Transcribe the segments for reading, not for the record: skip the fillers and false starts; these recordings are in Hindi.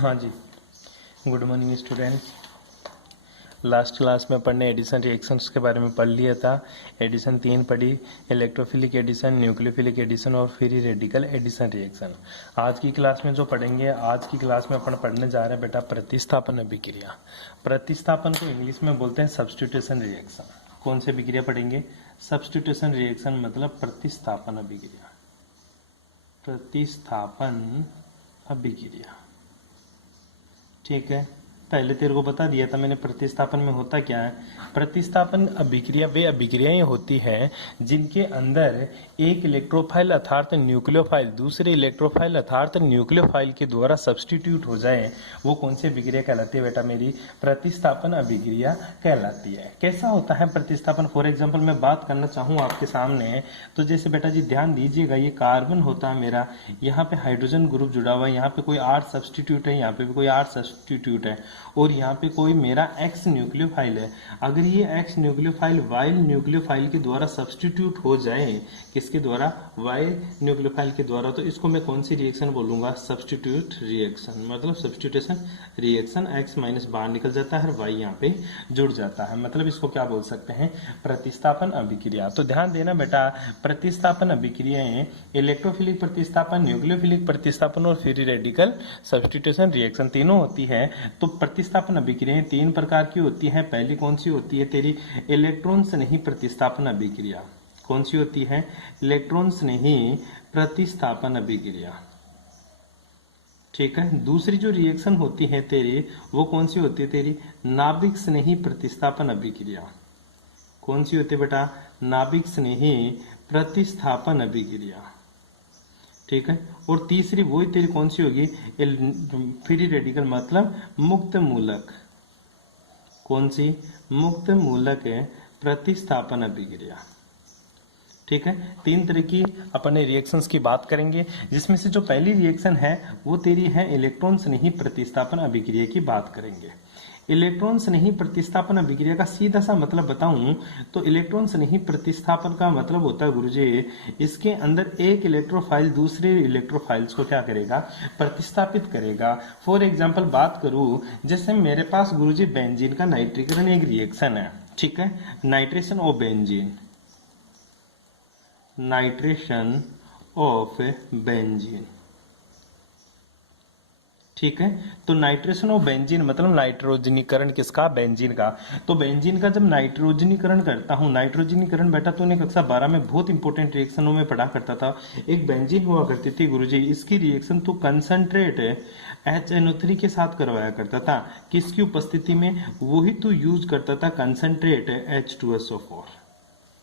हाँ जी, good morning students. Last class में पढ़ने एडिशन रिएक्शंस के बारे में पढ़ लिया था। एडिशन 3 पढ़ी, इलेक्ट्रोफिलिक एडिशन, न्यूक्लियोफिलिक एडिशन और फ्री रेडिकल एडिशन रिएक्शन। आज की क्लास में जो पढ़ेंगे, आज की क्लास में अपन पढ़ने जा रहे हैं बेटा प्रतिस्थापन अभिक्रिया। प्रतिस्थापन को इंग्लिश में बोलते हैं सब्स्टिट्यूशन रिएक्शन। कौन से अभिक्रिया पढ़ेंगे? सब्स्टिट्यूशन रिएक्शन मतलब प्रतिस्थापन अभिक्रिया। प्रतिस्थापन अभिक्रिया, ठीक है। पहले तेरे को बता दिया था मैंने प्रतिस्थापन में होता क्या है। प्रतिस्थापन अभिक्रिया वे अभिक्रियाएं होती हैं जिनके अंदर एक इलेक्ट्रोफाइल अर्थात न्यूक्लियोफाइल दूसरे इलेक्ट्रोफाइल अर्थात न्यूक्लियोफाइल के द्वारा सब्स्टिट्यूट हो जाए। वो कौन सी अभिक्रिया कहलाती है बेटा? मेरी प्रतिस्थापन अभिक्रिया कहलाती है। कैसा होता है प्रतिस्थापन? फॉर एग्जाम्पल मैं बात करना चाहूँ आपके सामने, तो जैसे बेटा जी ध्यान दीजिएगा, ये कार्बन होता है मेरा, यहाँ पे हाइड्रोजन ग्रुप जुड़ा हुआ है, यहाँ पे कोई R सब्स्टिट्यूट है, यहाँ पे भी कोई R सब्स्टिट्यूट है, और यहाँ पे कोई मेरा X न्यूक्लियोफाइल है। अगर ये X न्यूक्लियोफाइल Y न्यूक्लियोफाइल के द्वारा सब्स्टिट्यूट हो जाए, किसके द्वारा? Y न्यूक्लियोफाइल के द्वारा, तो इसको मैं कौन सी रिएक्शन बोलूंगा? सब्स्टिट्यूट रिएक्शन, मतलब सब्स्टिट्यूशन रिएक्शन। X माइनस बाहर निकल जाता है और Y यहाँ पे जुड़ जाता है, मतलब इसको क्या बोल सकते हैं? प्रतिस्थापन अभिक्रिया। तो ध्यान देना बेटा, प्रतिस्थापन अभिक्रियाएं इलेक्ट्रोफिलिक प्रतिस्थापन, न्यूक्लियोफिलिक प्रतिस्थापन और फ्री रेडिकल सब्स्टिट्यूशन रिएक्शन तीनों होती है। तो प्रतिस्थापन अभिक्रियाएं 3 प्रकार की होती हैं। पहली कौन सी होती है तेरी? इलेक्ट्रॉन स्नेही प्रतिस्थापन अभिक्रिया। कौन सी होती है? इलेक्ट्रॉन स्नेही प्रतिस्थापन अभिक्रिया, ठीक है। दूसरी जो रिएक्शन होती है तेरी, वो कौन सी होती है तेरी? नाभिक स्नेही प्रतिस्थापन अभिक्रिया। कौन सी होती है बेटा? नाभिक स्नेही प्रतिस्थापन अभिक्रिया, ठीक है। और तीसरी वही तेरी कौन सी होगी? फ्री रेडिकल मतलब मुक्त मूलक। कौन सी? मुक्त मूलक है प्रतिस्थापन अभिक्रिया, ठीक है। 3 तरह की अपने रिएक्शंस की बात करेंगे, जिसमें से जो पहली रिएक्शन है वो तेरी है इलेक्ट्रॉन स्नेही प्रतिस्थापन अभिक्रिया की बात करेंगे। इलेक्ट्रॉन स्नेही प्रतिस्थापन अभिक्रिया का सीधा सा मतलब बताऊं तो इलेक्ट्रॉन स्नेही प्रतिस्थापन का मतलब होता है गुरुजी, इसके अंदर एक इलेक्ट्रोफाइल दूसरे इलेक्ट्रोफाइल्स को क्या करेगा? प्रतिस्थापित करेगा। फॉर एग्जांपल बात करूं, जैसे मेरे पास गुरुजी बेंजीन का नाइट्रीकरण एक रिएक्शन है, ठीक है। Nitration of benzene, nitration of benzene, ठीक है। तो नाइट्रेशन ऑफ बेंजीन मतलब नाइट्रोजनीकरण किसका? बेंजीन का। तो बेंजीन का जब नाइट्रोजनीकरण करता हूं, नाइट्रोजनीकरण बेटा तूने कक्षा 12 में बहुत इंपॉर्टेंट रिएक्शनों में पढ़ा करता था। एक बेंजीन हुआ करती थी गुरुजी, इसकी रिएक्शन तो कंसंट्रेट HNO3 के साथ करवाया करता था। किसकी उपस्थिति में? वही तू यूज करता था कंसंट्रेट H2SO4,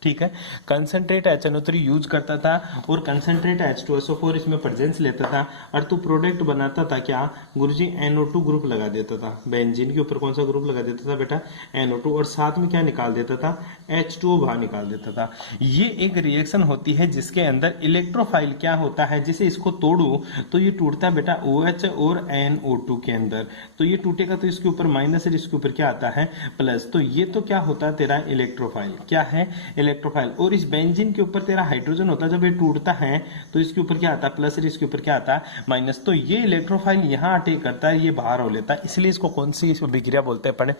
ठीक है। कंसंट्रेट HNO3 यूज करता था और कंसंट्रेट H2SO4 इसमें प्रेजेंस लेता था, और तू प्रोडक्ट बनाता था क्या गुरुजी? NO2 ग्रुप लगा देता था। बेंजीन के ऊपर कौन सा ग्रुप लगा देता था बेटा? NO2, और साथ में क्या निकाल देता था? H2O बाहर निकाल देता था। ये एक रिएक्शन होती है जिसके अंदर इलेक्ट्रोफाइल क्या होता है, जिसे इसको तोड़ू तो ये टूटता है बेटा OH और NO2 के अंदर। तो ये टूटेगा तो इसके ऊपर माइनस और इसके ऊपर क्या आता है? प्लस। तो ये तो क्या होता है तेरा? इलेक्ट्रोफाइल। क्या है? इलेक्ट्रोफाइल। और इस बेंजीन के ऊपर तेरा हाइड्रोजन होता है, जब ये टूटता है तो इसके ऊपर क्या आता है? प्लस, और इसके ऊपर क्या आता है? माइनस। तो ये इलेक्ट्रोफाइल यहाँ अटैक करता है, ये बाहर हो लेता है, इसलिए इसको कौन सी अभिक्रिया बोलते हैं? पढ़े,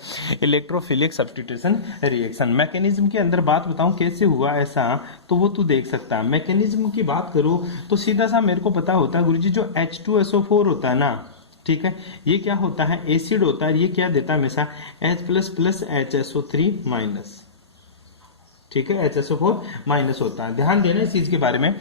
इलेक्ट्रोफिलिक सब्स्टिट्यूशन रिएक्शन। मैकेनिज्म के अंदर बात बताऊं कैसे हुआ ऐसा, तो वो तू देख सकता है। मैकेनिज्म की बात करो तो सीधा सा मेरे को पता होता है गुरुजी, जो H2SO4 होता है ना, ठीक है, ये क्या होता है? एसिड होता है। ये क्या देता है हमेशा? H+ HSO3 माइनस, ठीक है। HSO4 माइनस होता है। ध्यान देना इस चीज के बारे में।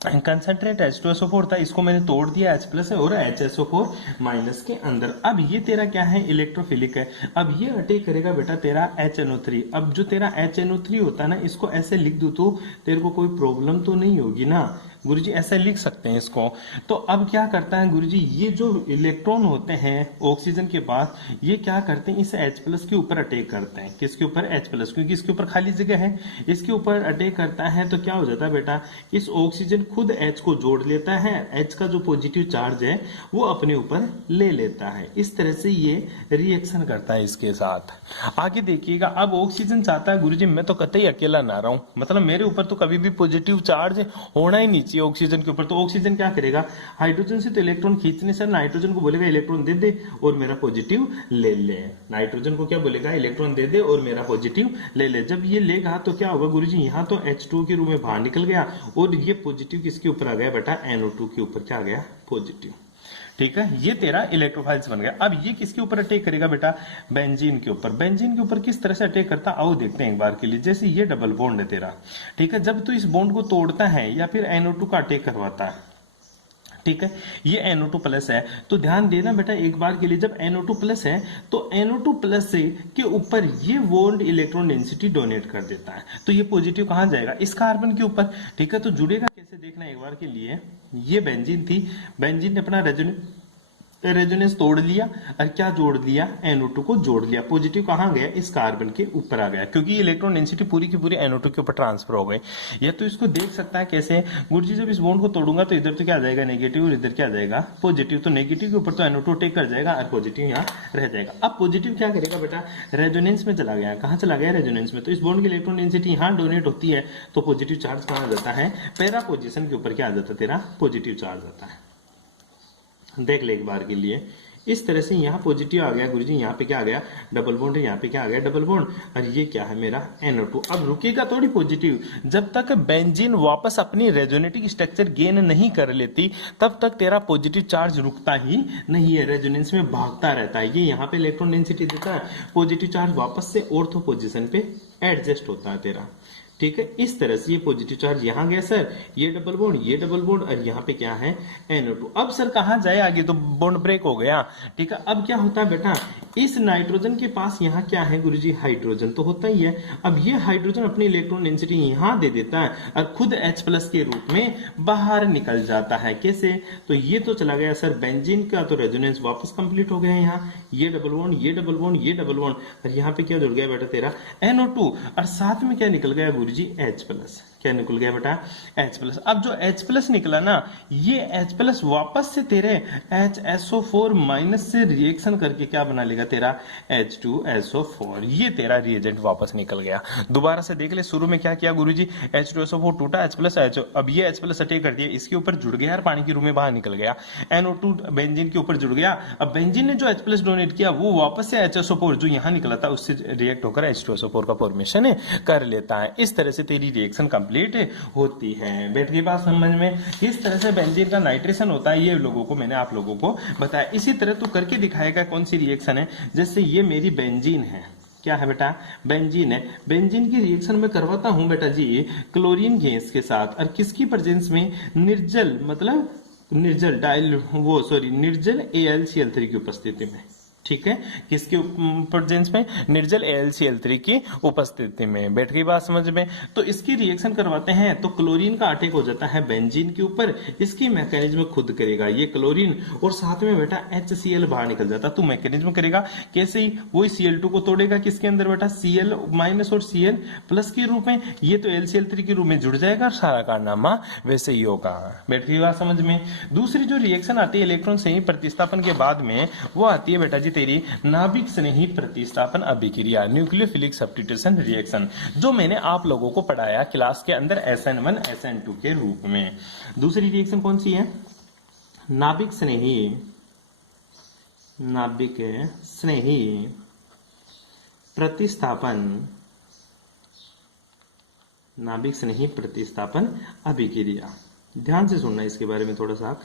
कंसंट्रेट H2SO4 था, इसको मैंने तोड़ दिया H+ और HSO4 माइनस के अंदर। अब ये तेरा क्या है? इलेक्ट्रोफिलिक है। अब ये अटैक करेगा बेटा तेरा HNO3। अब जो तेरा HNO3 होता है ना, इसको ऐसे लिख दूं तो तेरे को कोई प्रॉब्लम तो नहीं होगी ना गुरुजी? ऐसे लिख सकते हैं इसको। तो अब क्या करता है गुरुजी, ये जो इलेक्ट्रॉन होते हैं ऑक्सीजन के पास, ये क्या करते हैं? इस H+ के ऊपर अटैक करते हैं। किसके ऊपर? H+, क्योंकि इसके ऊपर खाली जगह है, इसके ऊपर अटैक करता है। तो क्या हो जाता है बेटा? इस ऑक्सीजन खुद H को जोड़ लेता है, H का जो पॉजिटिव चार्ज है वो अपने ऊपर ले लेता है। इस तरह से ये रिएक्शन करता है इसके साथ। आगे देखिएगा, अब ऑक्सीजन चाहता है गुरुजी मैं तो कतई अकेला ना रहूं, मतलब मेरे ऊपर तो कभी भी पॉजिटिव चार्ज होना ही नहीं खींचिए ऑक्सीजन के ऊपर, तो ऑक्सीजन क्या करेगा, हाइड्रोजन से तो इलेक्ट्रॉन खींचने से नाइट्रोजन को बोलेगा इलेक्ट्रॉन दे दे और मेरा पॉजिटिव ले ले। नाइट्रोजन को क्या बोलेगा, इलेक्ट्रॉन दे दे और मेरा पॉजिटिव ले ले। जब ये लेगा तो क्या होगा गुरुजी, यहाँ तो H2 के रूप में बाहर निकल गया और ये पॉजिटिव किसके ऊपर आ गया बेटा, NO2 के ऊपर क्या आ गया, पॉजिटिव। ठीक है, ये तेरा इलेक्ट्रोफाइल्स बन गया। अब ये किसके ऊपर अटैक करेगा बेटा, बेंजीन के ऊपर। बेंजीन के ऊपर किस तरह से अटैक करता, आओ देखते हैं एक बार के लिए। जैसे ये डबल बॉन्ड है तेरा, ठीक है, जब तू इस बॉन्ड को तोड़ता है या फिर NO2 का अटैक करवाता है, ठीक है, ये NO2 प्लस है, तो ध्यान देना बेटा एक बार के लिए, जब NO2 प्लस है तो NO2 प्लस से के ऊपर ये बॉन्ड इलेक्ट्रॉन डेंसिटी डोनेट कर देता है, तो ये पॉजिटिव कहां जाएगा, इस कार्बन के ऊपर। ठीक है, तो जुड़ेगा कैसे देखना एक बार के लिए। ये बेंजीन थी, बेंजीन ने अपना रेजोनेंस तोड़ लिया और क्या जोड़ दिया, NO2 को जोड़ लिया। पॉजिटिव कहां गया, इस कार्बन के ऊपर आ गया, क्योंकि ये इलेक्ट्रॉन डेंसिटी पूरी की पूरी NO2 के ऊपर ट्रांसफर हो गई। या तो इसको देख सकता है कैसे, गुरुजी जब इस बॉन्ड को तोड़ूंगा तो इधर तो क्या आ जाएगा नेगेटिव और इधर क्या आ जाएगा पॉजिटिव, तो नेगेटिव के ऊपर तो NO2 टेक कर जाएगा और पॉजिटिव यहाँ रह जाएगा। अब पॉजिटिव क्या करेगा बेटा, रेजोनेंस में चला गया। कहां चला गया, रेजोनेंस में। तो इस बॉन्ड की इलेक्ट्रॉन डेंसिटी यहाँ डोनेट होती है, तो पॉजिटिव चार्ज कहां आ जाता है, पैरा पोजिशन के ऊपर क्या आ जाता है, तेरा पॉजिटिव चार्ज आता है। देख ले एक बार के लिए, इस तरह से यहाँ पॉजिटिव आ गया गुरुजी, यहाँ पे क्या आ गया, डबल बॉन्ड है, यहाँ पे क्या आ गया, डबल बॉन्ड, और ये क्या है मेरा NO2। अब रुकेगा थोड़ी पॉजिटिव, जब तक बेंजीन वापस अपनी रेजोनेटिव स्ट्रक्चर गेन नहीं कर लेती तब तक तेरा पॉजिटिव चार्ज रुकता ही नहीं है, रेजोनेंस में भागता रहता है। ये यहाँ पे इलेक्ट्रॉन डेंसिटी देता है, पॉजिटिव चार्ज वापस से ऑर्थो पोजिशन पे एडजस्ट होता है तेरा। ठीक है, इस तरह से ये पॉजिटिव चार्ज यहाँ गया सर, ये डबल बॉन्ड और यहाँ पे क्या है, NO2। अब सर कहाँ जाए आगे, तो बॉन्ड ब्रेक हो गया। ठीक है, अब क्या होता है बेटा, इस नाइट्रोजन के पास यहाँ क्या है गुरुजी, हाइड्रोजन तो होता ही है। अब ये हाइड्रोजन अपनी इलेक्ट्रॉन डेंसिटी यहाँ दे देता है और खुद H+ के रूप में बाहर निकल जाता है। कैसे, तो ये तो चला गया सर बेंजीन का, तो रेजोनेंस वापस कंप्लीट हो गया है। यहाँ ये डबल बॉन्ड, ये डबल बॉन्ड, ये डबल बॉन्ड, और यहाँ पे क्या जुड़ गया बेटा तेरा NO2, और साथ में क्या निकल गया जी, H+। क्या निकल गया बेटा, H+। अब जो H+ निकला ना, ये H+ वापस से तेरे HSO4 माइनस से रिएक्शन करके क्या बना लेगा तेरा H2SO4। ये तेरा रिएजेंट वापस निकल गया। दोबारा से देख ले, शुरू में क्या किया गुरुजी, H2SO4 टूटा, H+, अब ये H+ अटैक कर दिया, इसके ऊपर जुड़ गया और पानी के रूप में बाहर निकल गया। NO2 बेंजीन के ऊपर जुड़ गया, अब बेंजीन ने जो H+ डोनेट किया वो वापस से HSO4 जो यहाँ निकला था उससे रिएक्ट होकर H2SO4 का फॉर्मेशन कर लेता है। इस तरह से तेरी रिएक्शन कंप्लीट होती है। बैठ गई बात समझ में। इस तरह से बेंजीन का नाइट्रेशन होता है, ये लोगों को मैंने आप लोगों को बताया। इसी तरह तो करके दिखाएगा कौन सी रिएक्शन है। जैसे ये मेरी बेंजीन है, क्या है बेटा, बेंजीन है। बेंजीन की रिएक्शन में करवाता हूं बेटा जी क्लोरीन गैस के साथ, और किसकी प्रेजेंस में, निर्जल मतलब निर्जल निर्जल AlCl3 की उपस्थिति में। ठीक है, किसके प्रेजेंस में, निर्जल AlCl3 की उपस्थिति में। बैठ गई बात समझ में। तो इसकी रिएक्शन करवाते हैं तो क्लोरीन का अटैक हो जाता है बेंजीन के ऊपर, इसकी मैकेनिज्म खुद करेगा ये क्लोरीन, और साथ में बेटा HCl बाहर निकल जाता। तो मैकेनिज्म करेगा कैसे, ही वही Cl2 को तोड़ेगा किसके अंदर बेटा, Cl- और Cl+ के रूप में, ये तो AlCl3 के रूप में जुड़ जाएगा, सारा कारनामा वैसे ही होगा। बैठ गई बात समझ में। दूसरी जो रिएक्शन आती है इलेक्ट्रॉन संयुग्म प्रतिस्थापन के बाद में, वो आती है बेटा जी तेरी नाभिक स्नेही प्रतिस्थापन अभिक्रिया, न्यूक्लियोफिलिक सब्स्टिट्यूशन रिएक्शन, जो मैंने आप लोगों को पढ़ाया क्लास के अंदर SN1 SN2 के रूप में। दूसरी रिएक्शन कौन सी है, नाभिक स्नेही प्रतिस्थापन अभिक्रिया। ध्यान से सुनना इसके बारे में थोड़ा सा,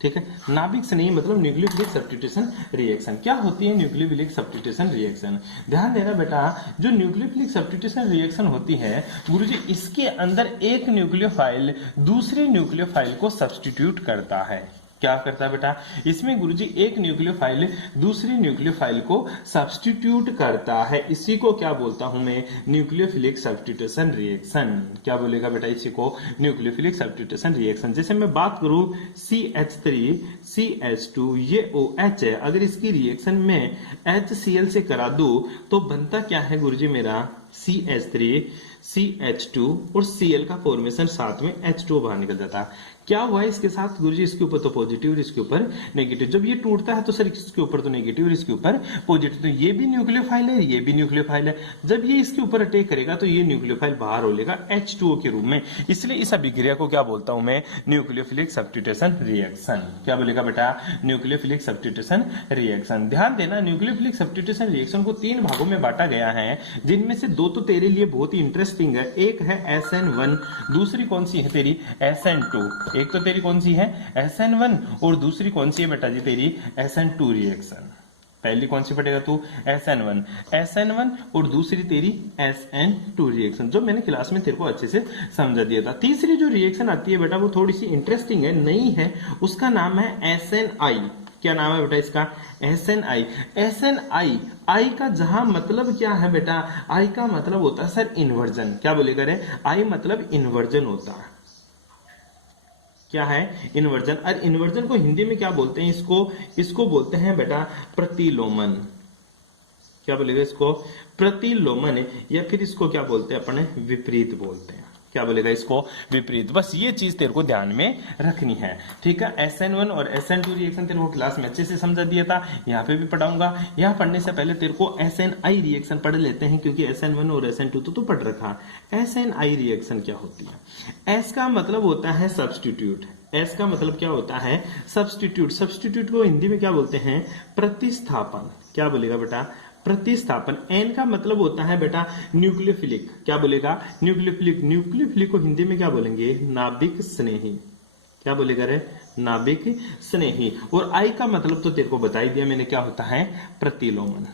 ठीक है। नाभिक स्नेही मतलब न्यूक्लियोफिलिक सब्स्टिट्यूशन रिएक्शन। क्या होती है न्यूक्लियोफिलिक सब्स्टिट्यूशन रिएक्शन, ध्यान देना बेटा। जो न्यूक्लियोफिलिक सब्स्टिट्यूशन रिएक्शन होती है गुरुजी, इसके अंदर एक न्यूक्लियोफाइल दूसरे न्यूक्लियोफाइल को सब्स्टिट्यूट करता है। क्या करता है बेटा, इसमें गुरुजी एक न्यूक्लियोफाइल दूसरी न्यूक्लियोफाइल को सब्स्टिट्यूट करता है। इसी को क्या बोलता हूं मैं, न्यूक्लियोफिलिक सब्स्टिट्यूशन रिएक्शन। क्या बोलेगा बेटा, इसी को न्यूक्लियोफिलिक सब्स्टिट्यूशन रिएक्शन। जैसे मैं बात करूं CH3 CH2 ये OH है, अगर इसकी रिएक्शन में HCl से करा दूं तो बनता क्या है गुरुजी मेरा CH3 CH2 और Cl का फॉर्मेशन साथ में H2O बाहर निकल जाता है। क्या हुआ है इसके साथ गुरुजी, इसके ऊपर तो पॉजिटिव और इसके ऊपर नेगेटिव। जब ये टूटता है तो सर इसके ऊपर तो नेगेटिव और इसके ऊपर पॉजिटिव, तो ये भी न्यूक्लियोफाइल है, ये भी न्यूक्लियोफाइल है। जब ये इसके ऊपर अटैक करेगा तो ये न्यूक्लियोफाइल बाहर हो लेगा H2O के रूप में। इसलिए इस अभिक्रिया को क्या बोलता हूं मैं, न्यूक्लियोफिलिक सब्स्टिट्यूशन रिएक्शन। क्या बोलेगा बेटा, न्यूक्लियोफिलिक सब्स्टिट्यूशन रिएक्शन। ध्यान देना, न्यूक्लियोफिलिक सब्स्टिट्यूशन रिएक्शन को 3 भागों में बांटा गया है, जिनमें से 2 तो तेरे लिए बहुत ही इंटरेस्टिंग है। एक है SN1, दूसरी कौन सी है तेरी SN2। एक तो तेरी कौन सी है SN1 और दूसरी कौन सी है बेटा जी तेरी SN2 रिएक्शन। पहली कौन सी पढ़ेगा तू, SN1 और दूसरी तेरी SN2 रिएक्शन, जो मैंने क्लास में तेरे को अच्छे से समझा दिया था। तीसरी जो रिएक्शन आती है बेटा वो थोड़ी सी इंटरेस्टिंग है, नई है, उसका नाम है SNI। क्या नाम है बेटा इसका, SNI। SNI, आई का जहां मतलब क्या है बेटा, आई का मतलब होता है सर इन्वर्जन। क्या बोलेगा रे, आई मतलब इन्वर्जन होता है। क्या है, इन्वर्जन। और इन्वर्जन को हिंदी में क्या बोलते हैं, इसको बोलते हैं बेटा प्रतिलोमन। क्या बोलेगा इसको, प्रतिलोमन, या फिर इसको क्या बोलते हैं अपने, विपरीत बोलते हैं। क्या बोलेगा इसको, विपरीत। बस ये चीज तेरे को ध्यान में रखनी है, ठीक है। SN1 और SN2 रिएक्शन तेरे को क्लास में अच्छे से समझा दिया था, यहाँ पे भी पढ़ाऊंगा। यहाँ पढ़ने से पहले तेरे को SNI रिएक्शन पढ़ लेते हैं, क्योंकि SN1 और SN2 तो तू पढ़ रखा। SNI रिएक्शन क्या होती है, S का मतलब होता है सब्स्टिट्यूट। S का मतलब क्या होता है, सब्स्टिट्यूट। सब्स्टिट्यूट को हिंदी में क्या बोलते हैं, प्रतिस्थापन। क्या बोलेगा बेटा, प्रतिस्थापन। N का मतलब होता है बेटा न्यूक्लियोफिलिक। क्या बोलेगा, न्यूक्लियोफिलिक। न्यूक्लियोफिलिक को हिंदी में क्या बोलेंगे, नाभिक स्नेही। क्या बोलेगा रे, नाभिक स्नेही। और I का मतलब तो तेरे को बता ही दिया मैंने, क्या होता है, प्रतिलोमन।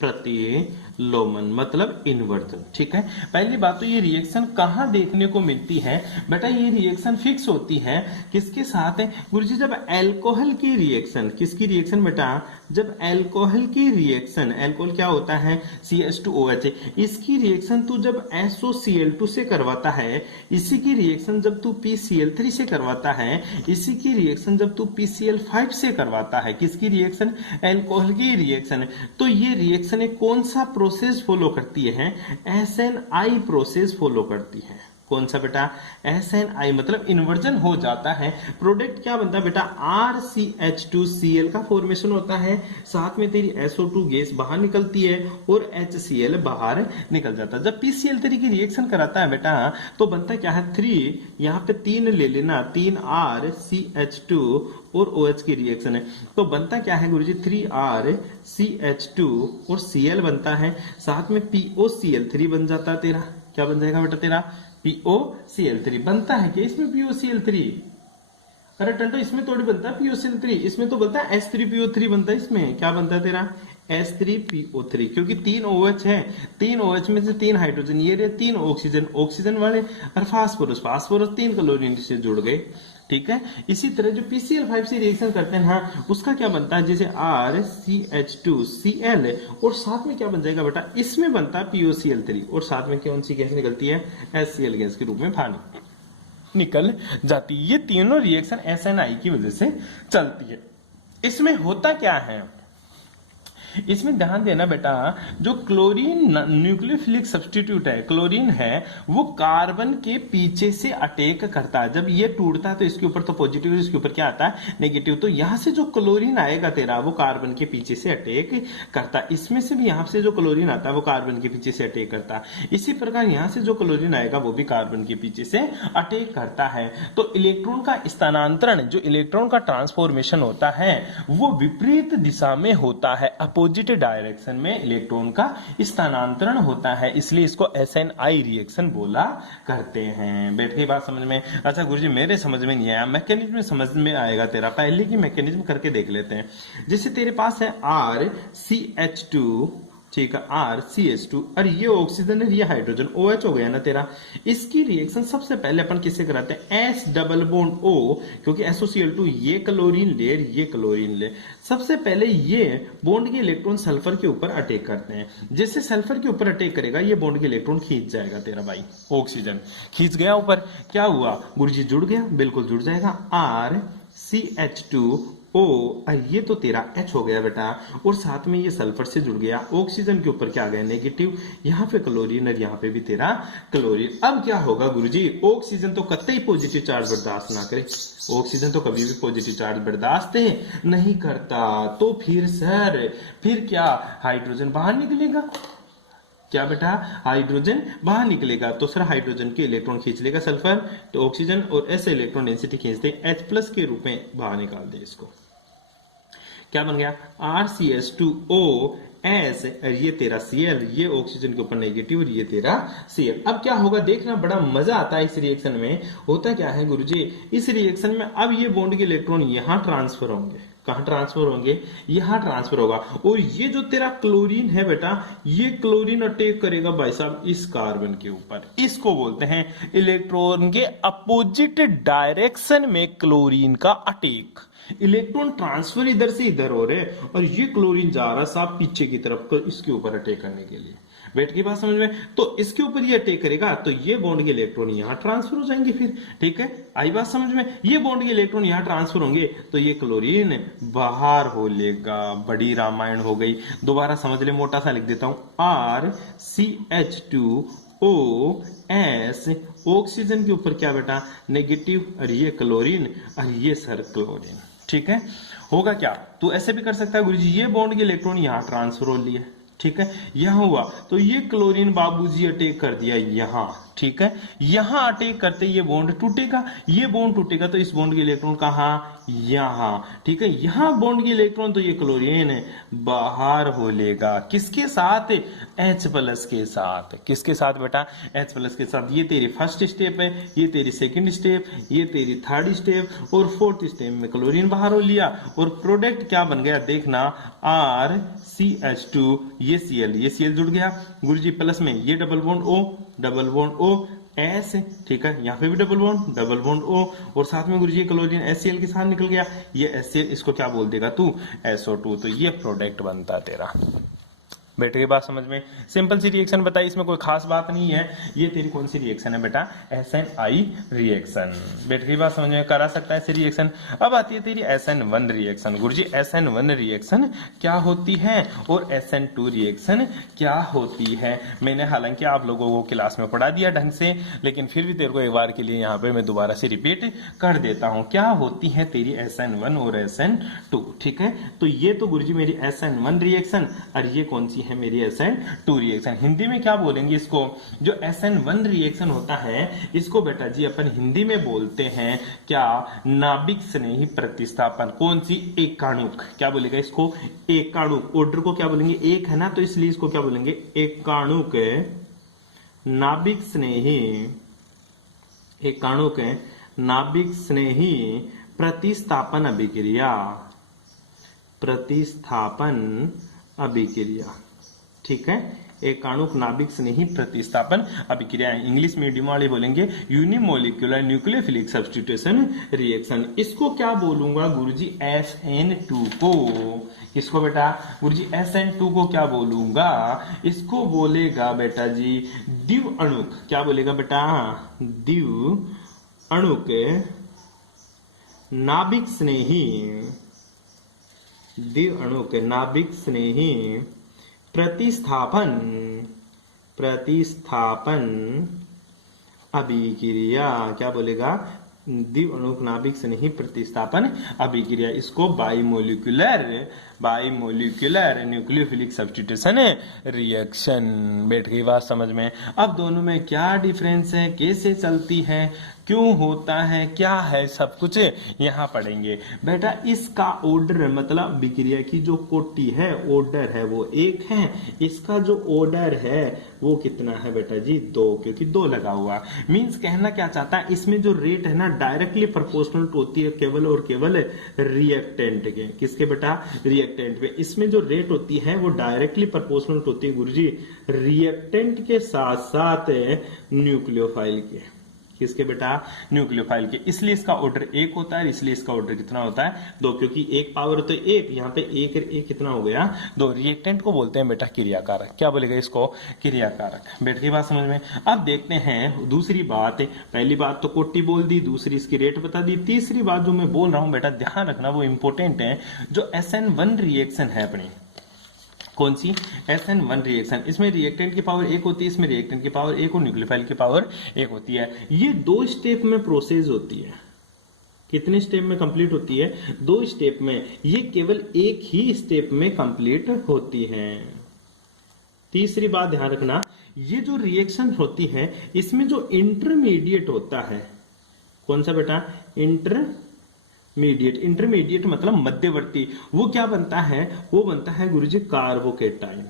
प्रतिलोमन मतलब इन्वर्जन, ठीक है। पहली बात तो ये रिएक्शन कहां देखने को मिलती है बेटा, ये रिएक्शन फिक्स होती है किसके साथ है गुरुजी, जब अल्कोहल की रिएक्शन, किसकी रिएक्शन बेटा, जब अल्कोहल की रिएक्शन, अल्कोहल क्या होता है CH2OH, इसकी रिएक्शन तू जब SOCl2 से करवाता है, इसी की रिएक्शन जब तू PCl3 से करवाता है, इसी की रिएक्शन जब तू PCl5 से करवाता है, किसकी रिएक्शन, अल्कोहल की रिएक्शन। तो ये रिएक्शन कौन सा प्रोसेस फॉलो करती है, SNI प्रोसेस फॉलो करती है। कौन सा बेटा, SNI मतलब इन्वर्जन हो जाता है। प्रोडक्ट क्या बनता है बेटा, RCH2Cl का फॉर्मेशन होता है, साथ में तेरी SO2 गैस बाहर निकलती है और HCl बाहर निकल जाता है। जब PCl3 की रिएक्शन कराता है बेटा तो बनता क्या है, 3, यहाँ पे 3 ले लेना, 3RCH2 और OH की रिएक्शन है, तो बनता क्या है गुरुजी, 3RCH2 और Cl बनता है, साथ में POCl3 बन जाता है तेरा। क्या बन जाएगा बेटा तेरा, POCl3 बनता है कि इसमें POCl3, अरे टंटो इसमें थोड़ी बनता है POCl3, इसमें तो बनता है H3PO3 बनता है। इसमें क्या बनता है तेरा, H3PO3, क्योंकि 3 OH है, 3 OH में से 3 हाइड्रोजन, ये रहे 3 ऑक्सीजन, ऑक्सीजन वाले, और फास्फोरस, फास्फोरस 3 क्लोरीन से जुड़ गए, ठीक है। इसी तरह जो PCl5 से रिएक्शन करते हैं ना, उसका क्या बनता है, जैसे RCH2Cl और साथ में क्या बन जाएगा बेटा, इसमें बनता है POCl3 और साथ में कौन सी गैस निकलती है, HCl गैस के रूप में बाहर निकल जाती है। ये तीनों रिएक्शन SNI की वजह से चलती है। इसमें होता क्या है, इसमें ध्यान देना बेटा, जो क्लोरीन न्यूक्लियोफिलिक सब्स्टिट्यूट है, क्लोरीन है, वो कार्बन के पीछे से अटैक करता है। जब ये टूटता है तो इसके ऊपर तो पॉजिटिव, इसके ऊपर क्या आता है, नेगेटिव। तो यहां से जो क्लोरीन आएगा तेरा, वो कार्बन के पीछे से अटैक करता है। इसमें से भी यहां से जो क्लोरीन आता है वो कार्बन के पीछे से अटैक करता है। इसी प्रकार यहां से जो क्लोरीन आएगा वो भी कार्बन के पीछे से अटैक करता है। तो इलेक्ट्रॉन का स्थानांतरण, जो इलेक्ट्रॉन का ट्रांसफॉर्मेशन होता है, वो विपरीत दिशा में होता है, अपोजिट डायरेक्शन में इलेक्ट्रॉन का स्थानांतरण होता है। इसलिए इसको SNI रिएक्शन बोला करते हैं। बैठ गई बात समझ में? अच्छा गुरुजी मेरे समझ में नहीं आया, मैकेनिज्म समझ में आएगा तेरा। पहले की मैकेनिज्म करके देख लेते हैं। जैसे तेरे पास है RCH2, ठीक है, RCH2, और ये ऑक्सीजन है, ये हाइड्रोजन, OH हो गया ना तेरा। इसकी रिएक्शन सबसे पहले अपन किससे कराते हैं, S डबल बॉन्ड O, क्योंकि SOCl2 ये क्लोरीन ले, ये क्लोरीन ले। सबसे पहले ये बॉन्ड के इलेक्ट्रॉन सल्फर के ऊपर अटैक करते हैं। जैसे सल्फर के ऊपर अटैक करेगा, ये बॉन्ड के इलेक्ट्रॉन खींच जाएगा तेरा भाई, ऑक्सीजन खींच गया ऊपर। क्या हुआ गुरुजी, जुड़ गया, बिल्कुल जुड़ जाएगा। RCH2 ओ, ये तो तेरा H हो गया बेटा, और साथ में ये सल्फर से जुड़ गया, ऑक्सीजन के ऊपर क्या आ गया नेगेटिव, यहाँ पे क्लोरीन और यहाँ पे भी तेरा क्लोरीन। अब क्या होगा गुरुजी, ऑक्सीजन तो कतई पॉजिटिव चार्ज बर्दाश्त ना करे, ऑक्सीजन तो कभी भी पॉजिटिव चार्ज बर्दाश्त नहीं करता, तो फिर सर फिर क्या हाइड्रोजन बाहर निकलेगा, क्या बेटा हाइड्रोजन बाहर निकलेगा, तो सर हाइड्रोजन के इलेक्ट्रॉन खींच लेगा सल्फर, तो ऑक्सीजन और ऐसे इलेक्ट्रॉन डेंसिटी खींचते H+ के रूप में बाहर निकाल दे इसको, क्या बन गया RCH2O एस, ये तेरा Cl, ये ऑक्सीजन के ऊपर नेगेटिव और ये तेरा Cl। अब क्या होगा देखना, बड़ा मजा आता है इस रिएक्शन में। होता क्या है गुरुजी, इस रिएक्शन में अब ये बॉन्ड के इलेक्ट्रॉन यहां ट्रांसफर होंगे, कहां ट्रांसफर होंगे, यहां ट्रांसफर होगा, और ये जो तेरा क्लोरीन है बेटा, ये क्लोरीन अटैक करेगा भाई साहब इस कार्बन के ऊपर, इसको बोलते हैं इलेक्ट्रॉन के अपोजिट डायरेक्शन में क्लोरीन का अटैक। इलेक्ट्रॉन ट्रांसफर इधर से इधर हो रहे और ये क्लोरीन जा रहा साहब पीछे की तरफ इसके ऊपर अटैक करने के लिए। बैठ की बात समझ में, तो इसके ऊपर ये अटैक करेगा तो ये बॉन्ड के इलेक्ट्रॉन यहां ट्रांसफर हो जाएंगे फिर, ठीक है, आई बात समझ में, ये बॉन्ड के इलेक्ट्रॉन यहां ट्रांसफर होंगे तो ये क्लोरीन बाहर हो लेगा। बड़ी रामायण हो गई, दोबारा समझ ले, मोटा सा लिख देता हूं, RCH2OS, ऑक्सीजन के ऊपर क्या बेटा नेगेटिव, और ये क्लोरीन और ये सर क्लोरीन, ठीक है। होगा क्या, तो ऐसे भी कर सकता है गुरुजी, ये बॉन्ड के इलेक्ट्रॉन यहां ट्रांसफर हो लिए, ठीक है, यहां हुआ तो ये क्लोरीन बाबूजी अटैक कर दिया यहां, ठीक है, यहां अटैक करते ये बॉन्ड टूटेगा, ये बॉन्ड टूटेगा तो इस बॉन्ड के इलेक्ट्रॉन कहां, यहां, ठीक है, यहां बॉन्ड के इलेक्ट्रॉन तो ये क्लोरीन बाहर हो लेगा, किसके साथ, H+ के साथ, किसके साथ बेटा, H+ के साथ। ये तेरी फर्स्ट स्टेप है, ये तेरी सेकंड स्टेप, ये तेरी थर्ड स्टेप, और फोर्थ स्टेप में क्लोरीन बाहर हो लिया, और प्रोडक्ट क्या बन गया देखना, RCH2, ये Cl जुड़ गया गुरुजी, प्लस में ये डबल बॉन्ड O एस, ठीक है, यहाँ पे भी डबल बॉन्ड O, और साथ में गुरुजी क्लोरीन HCl के साथ निकल गया, ये HCl, इसको क्या बोल देगा तू, SO2, तो ये प्रोडक्ट बनता तेरा। बेटे की बात समझ में, सिंपल सी रिएक्शन बताई, इसमें कोई खास बात नहीं है। ये तेरी कौन सी रिएक्शन है बेटा, SNI रिएक्शन। बेटे की बात समझ में, करा सकता है ऐसी रिएक्शन। अब आती है तेरी SN1 रिएक्शन। गुरुजी SN1 रिएक्शन क्या होती है और SN2 रिएक्शन क्या होती है, मैंने हालांकि आप लोगों को क्लास में पढ़ा दिया ढंग से, लेकिन फिर भी तेरे को एक बार के लिए यहाँ पे मैं दोबारा से रिपीट कर देता हूँ। क्या होती है तेरी SN1 और SN2, ठीक है। तो ये तो गुरुजी मेरी SN1 रिएक्शन, और ये कौन सी है मेरी SN2 रिएक्शन। हिंदी में क्या बोलेंगे इसको, जो SN1 रिएक्शन होता है इसको बेटा जी अपन हिंदी में बोलते हैं क्या, नाभिक स्नेही प्रतिस्थापन। कौन सी, एकाणुक, क्या बोलेगा इसको, एकाणुक। ऑर्डर को क्या बोलेंगे, एक है ना, तो इसलिए इसको क्या बोलेंगे, एकाणुक नाभिक स्नेही, एकाणुक नाभिक स्नेही प्रतिस्थापन अभिक्रिया, प्रतिस्थापन अभिक्रिया, ठीक है। एकाणुक नाभिक स्नेही प्रतिस्थापन अभिक्रिया, इंग्लिश मीडियम वाले बोलेंगे यूनिमोलिकुलर न्यूक्लियोफिलिक सब्स्टिट्यूशन रिएक्शन। इसको क्या बोलूंगा गुरुजी, SN2 को, किसको बेटा गुरुजी, SN2 को क्या बोलूंगा, इसको बोलेगा बेटा जी द्विव अणुक, क्या बोलेगा बेटा, द्विव अणुक नाभिक स्नेही, द्विव अणुक नाभिक स्नेही प्रतिस्थापन, प्रतिस्थापन अभिक्रिया, क्या बोलेगा, द्विव अणुक नाभिक स्नेही प्रतिस्थापन अभिक्रिया। इसको बाइमोलिकुलर न्यूक्लियोफिलिक सब्स्टिट्यूशन रिएक्शन। बैठ गई बात समझ में। अब दोनों में क्या डिफरेंस है, कैसे चलती है, क्यों होता है, क्या है, सब कुछ यहाँ पढ़ेंगे बेटा। इसका ऑर्डर मतलब अभिक्रिया की जो कोटि है, ऑर्डर है वो 1 है, इसका जो ऑर्डर है वो कितना है बेटा जी, 2, क्योंकि 2 लगा हुआ। मींस कहना क्या चाहता है, इसमें जो रेट है ना डायरेक्टली प्रोपोर्शनल होती है केवल और केवल रिएक्टेंट के, किसके बेटा, रिएक्टेंट पे। इसमें जो रेट होती है वो डायरेक्टली प्रोपोर्शनल होती है गुरुजी रिएक्टेंट के साथ साथ न्यूक्लियोफाइल के, किसके बेटा, न्यूक्लियोफाइल के। इसलिए इसका ऑर्डर 1 होता है, इसलिए इसका ऑर्डर कितना होता है, 2, क्योंकि 1 पावर तो 1, यहाँ पे 1 1 कितना हो गया, 2। रिएक्टेंट को बोलते हैं बेटा क्रियाकारक। क्या बोलेगा इसको, क्रियाकारक। बैठ गई बात समझ में। अब देखते हैं दूसरी बात। पहली बात तो कोटि बोल दी, दूसरी इसकी रेट बता दी, तीसरी बात जो मैं बोल रहा हूं बेटा ध्यान रखना, वो इंपॉर्टेंट है। जो SN1 रिएक्शन है अपनी, कौन सी, SN1 रिएक्शन, इसमें रिएक्टेंट की पावर 1 होती है, इसमें रिएक्टेंट की पावर 1 और न्यूक्लियोफाइल की पावर 1 होती है। ये 2 स्टेप में प्रोसेस होती है। कितने स्टेप में कंप्लीट होती है, 2 स्टेप में। ये केवल एक ही स्टेप में कंप्लीट होती है। तीसरी बात ध्यान रखना, ये जो रिएक्शन होती है इसमें जो इंटरमीडिएट होता है, कौन सा बेटा, इंटरमीडिएट मतलब मध्यवर्ती, वो क्या बनता है, वो बनता है गुरुजी कार्बोकेटाइन।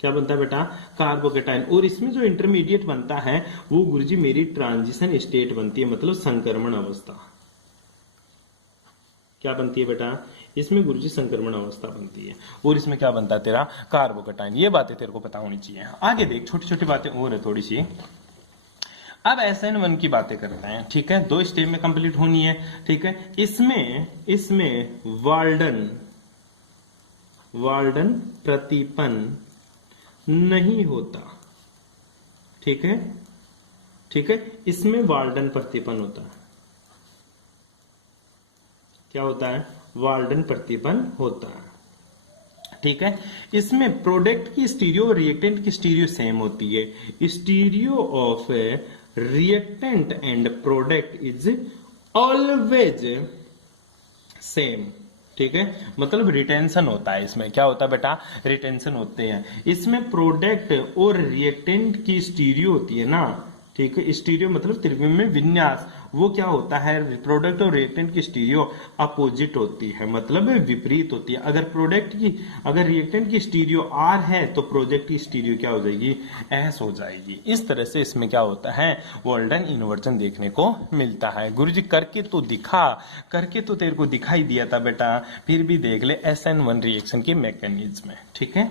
क्या बनता है बेटा, कार्बोकेटाइन। और इसमें जो इंटरमीडिएट बनता है वो गुरुजी मेरी ट्रांजिशन स्टेट बनती है, मतलब संक्रमण अवस्था। क्या बनती है बेटा, इसमें गुरुजी संक्रमण अवस्था बनती है। और इसमें क्या बनता है तेरा, कार्बोकेटाइन। ये बातें तेरे को पता होनी चाहिए। आगे देख, छोटी छोटी बातें और है थोड़ी सी। अब SN1 की बातें करते हैं, ठीक है। 2 स्टेप में कंप्लीट होनी है, ठीक है। इसमें वाल्डन प्रतिपन नहीं होता, ठीक है, ठीक है। इसमें वाल्डन प्रतिपन होता है। क्या होता है, वाल्डन प्रतिपन होता है, ठीक है। इसमें प्रोडक्ट की स्टीरियो और रिएक्टेंट की स्टीरियो सेम होती है। Stereo of reactant and product is always same, ठीक है। मतलब रिटेंशन होता है इसमें। क्या होता है बेटा, रिटेंशन होते हैं। इसमें प्रोडक्ट और रिएक्टेंट की स्टीरियो होती है ना, ठीक है। स्टीरियो मतलब त्रिविमीय विन्यास, वो क्या होता है, प्रोडक्ट और रिएक्टेंट की स्टीरियो अपोजिट होती है, मतलब विपरीत होती है। अगर रिएक्टेंट की स्टीरियो R है तो प्रोडक्ट की स्टीरियो क्या हो जाएगी, S हो जाएगी। इस तरह से इसमें क्या होता है, वाल्डन इन्वर्जन देखने को मिलता है। गुरुजी करके तो दिखा, करके तो तेरे को दिखाई दिया था बेटा, फिर भी देख ले SN1 रिएक्शन के मैकेनिज्म में, ठीक है।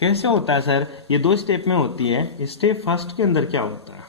कैसे होता है सर, ये 2 स्टेप में होती है। स्टेप फर्स्ट के अंदर क्या होता है,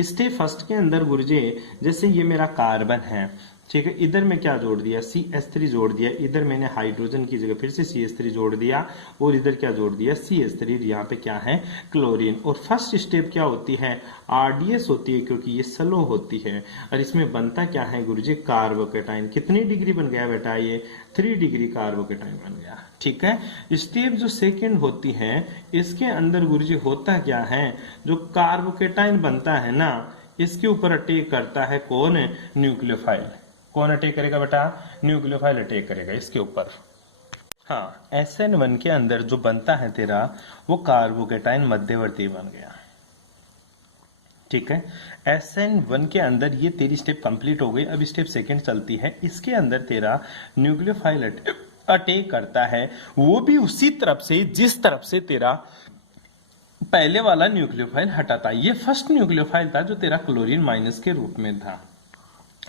स्टेप फर्स्ट के अंदर गुरुजी, जैसे ये मेरा कार्बन है, ठीक है, इधर मैं क्या जोड़ दिया, CH3 जोड़ दिया, इधर मैंने हाइड्रोजन की जगह फिर से CH3 जोड़ दिया, और इधर क्या जोड़ दिया, CH3, यहाँ पे क्या है, क्लोरीन। और फर्स्ट स्टेप क्या होती है, RDS होती है, क्योंकि ये स्लो होती है। और इसमें बनता क्या है गुरुजी, कार्बोकेटाइन। कितनी डिग्री बन गया बेटा, ये 3 डिग्री कार्बोकेटाइन बन गया, ठीक है। स्टेप जो सेकेंड होती है, इसके अंदर गुरुजी होता क्या है, जो कार्बोकेटाइन बनता है ना, इसके ऊपर अटैक करता है कौन, न्यूक्लियोफाइल। कौन अटैक करेगा बेटा, न्यूक्लियोफाइल अटैक करेगा इसके ऊपर। हाँ, SN1 के अंदर जो बनता है तेरा, वो कार्बोकेटाइन मध्यवर्ती बन गया, ठीक है। SN1 के अंदर ये तेरी स्टेप कंप्लीट हो गई। अब स्टेप सेकंड चलती है, इसके अंदर तेरा न्यूक्लियोफाइल अटैक करता है, वो भी उसी तरफ से जिस तरफ से तेरा पहले वाला न्यूक्लियोफाइल हटा था। ये फर्स्ट न्यूक्लियोफाइल था जो तेरा क्लोरीन माइनस के रूप में था,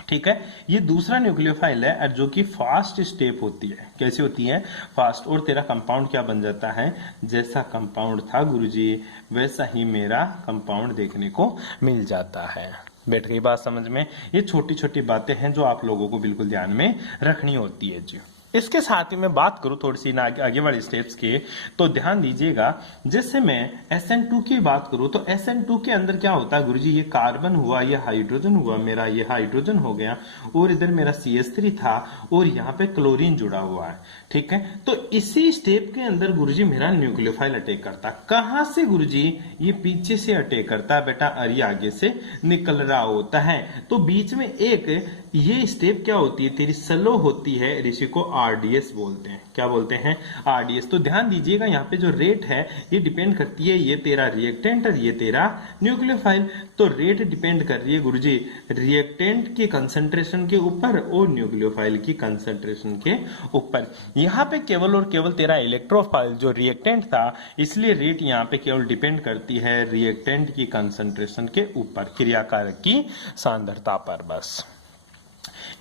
ठीक है। ये दूसरा न्यूक्लियोफाइल है जो कि फास्ट स्टेप होती है। कैसी होती है, फास्ट। और तेरा कंपाउंड क्या बन जाता है, जैसा कंपाउंड था गुरुजी वैसा ही मेरा कंपाउंड देखने को मिल जाता है। बैठ गई बात समझ में। ये छोटी छोटी बातें हैं जो आप लोगों को बिल्कुल ध्यान में रखनी होती है जी। इसके साथ ही मैं बात करूं थोड़ी सी आगे वाले स्टेप्स के, तो ध्यान दीजिएगा। जैसे मैं SN2 की बात करूं तो SN2 के अंदर क्या होता है गुरुजी, ये कार्बन हुआ, ये हाइड्रोजन हुआ, मेरा ये हाइड्रोजन हो गया, और इधर मेरा CH3 था, और यहाँ पे क्लोरीन जुड़ा हुआ है, ठीक है। तो इसी स्टेप के अंदर गुरुजी मेरा न्यूक्लियोफाइल अटैक करता है। कहां से गुरुजी, ये पीछे से अटैक करता है बेटा, और ये आगे से निकल रहा होता है। तो बीच में एक ये स्टेप क्या होती है तेरी, स्लो होती है, इसी को RDS बोलते हैं। क्या बोलते हैं, RDS। तो ध्यान दीजिएगा, यहाँ पे जो रेट है ये डिपेंड करती है, ये तेरा रिएक्टेंट और ये तेरा न्यूक्लियोफाइल। तो रेट डिपेंड कर रही है गुरुजी रिएक्टेंट की कंसंट्रेशन के ऊपर और न्यूक्लियोफाइल की कंसंट्रेशन के ऊपर। यहाँ पे केवल और केवल तेरा इलेक्ट्रोफाइल जो रिएक्टेंट था, इसलिए रेट यहाँ पे केवल डिपेंड करती है रिएक्टेंट की कंसंट्रेशन के ऊपर, क्रियाकारक की सांद्रता पर बस।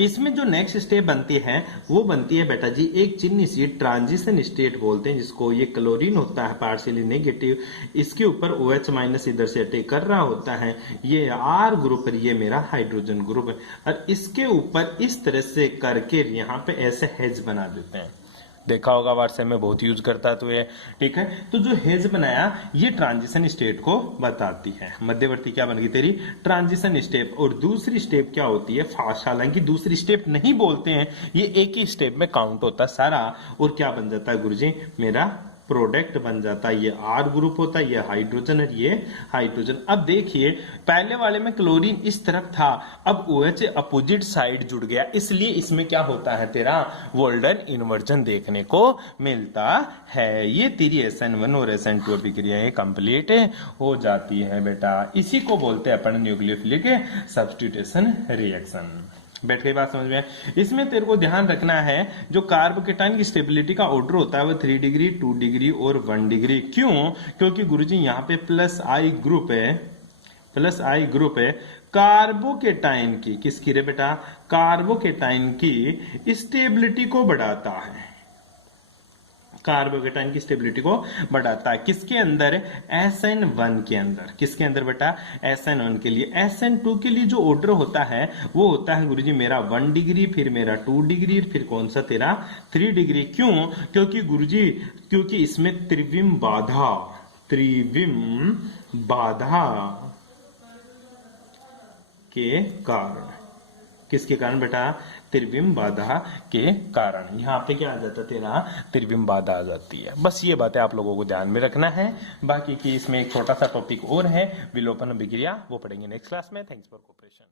इसमें जो नेक्स्ट स्टेप बनती है वो बनती है बेटा जी एक चिन्ह सी ट्रांजिशन स्टेट बोलते हैं, जिसको ये क्लोरीन होता है पार्शियली नेगेटिव, इसके ऊपर OH माइनस इधर से अटैक कर रहा होता है, ये R ग्रुप है, ये मेरा हाइड्रोजन ग्रुप है, और इसके ऊपर इस तरह से करके यहाँ पे ऐसे हेज बना देते हैं। देखा होगा व्हाट्सएप में बहुत यूज करता तो ये, ठीक है। तो जो हेज बनाया ये ट्रांजिशन स्टेट को बताती है। मध्यवर्ती क्या बन गई तेरी ट्रांजिशन स्टेप, और दूसरी स्टेप क्या होती है फास्ट। हालांकि दूसरी स्टेप नहीं बोलते हैं, ये एक ही स्टेप में काउंट होता है सारा, और क्या बन जाता है गुरुजी मेरा प्रोडक्ट बन जाता है। ये R ग्रुप होता है, ये हाइड्रोजन है, ये हाइड्रोजन। अब देखिए पहले वाले में क्लोरीन इस तरफ था, अब OH अपोजिट साइड जुड़ गया, इसलिए इसमें क्या होता है तेरा वोल्डन इन्वर्जन देखने को मिलता है। ये तेरी SN1 और SN2 अभिक्रियाएं कंप्लीट हो जाती है बेटा। इसी को बोलते हैं अपन न्यूक्लियोफिलिक सब्स्टिट्यूशन रिएक्शन। बैठ गई बात समझ में। इसमें तेरे को ध्यान रखना है जो कार्बोकेटाइन की स्टेबिलिटी का ऑर्डर होता है वो 3 डिग्री 2 डिग्री और 1 डिग्री। क्यों? क्योंकि गुरुजी यहाँ पे प्लस आई ग्रुप है कार्बोकेटाइन की, किसकी रे बेटा कार्बोकेटाइन की स्टेबिलिटी को बढ़ाता है, कार्बोकेटाइन की स्टेबिलिटी को बढ़ाता है। किसके अंदर? SN1 के अंदर। किसके अंदर बेटा? SN1 के लिए। SN2 के लिए जो ऑर्डर होता है वो होता है गुरुजी मेरा 1 डिग्री, फिर मेरा 2 डिग्री, फिर कौन सा तेरा 3 डिग्री। क्यों? क्योंकि गुरुजी क्योंकि इसमें त्रिविम बाधा के कारण, किसके कारण बेटा? त्रिविम बाधा के कारण। यहाँ पे क्या आ जाता तेरा त्रिविम बाधा आ जाती है। बस ये बातें आप लोगों को ध्यान में रखना है। बाकी की इसमें एक छोटा सा टॉपिक और है विलोपन अभिक्रिया, वो पढ़ेंगे नेक्स्ट क्लास में। Thanks for cooperation.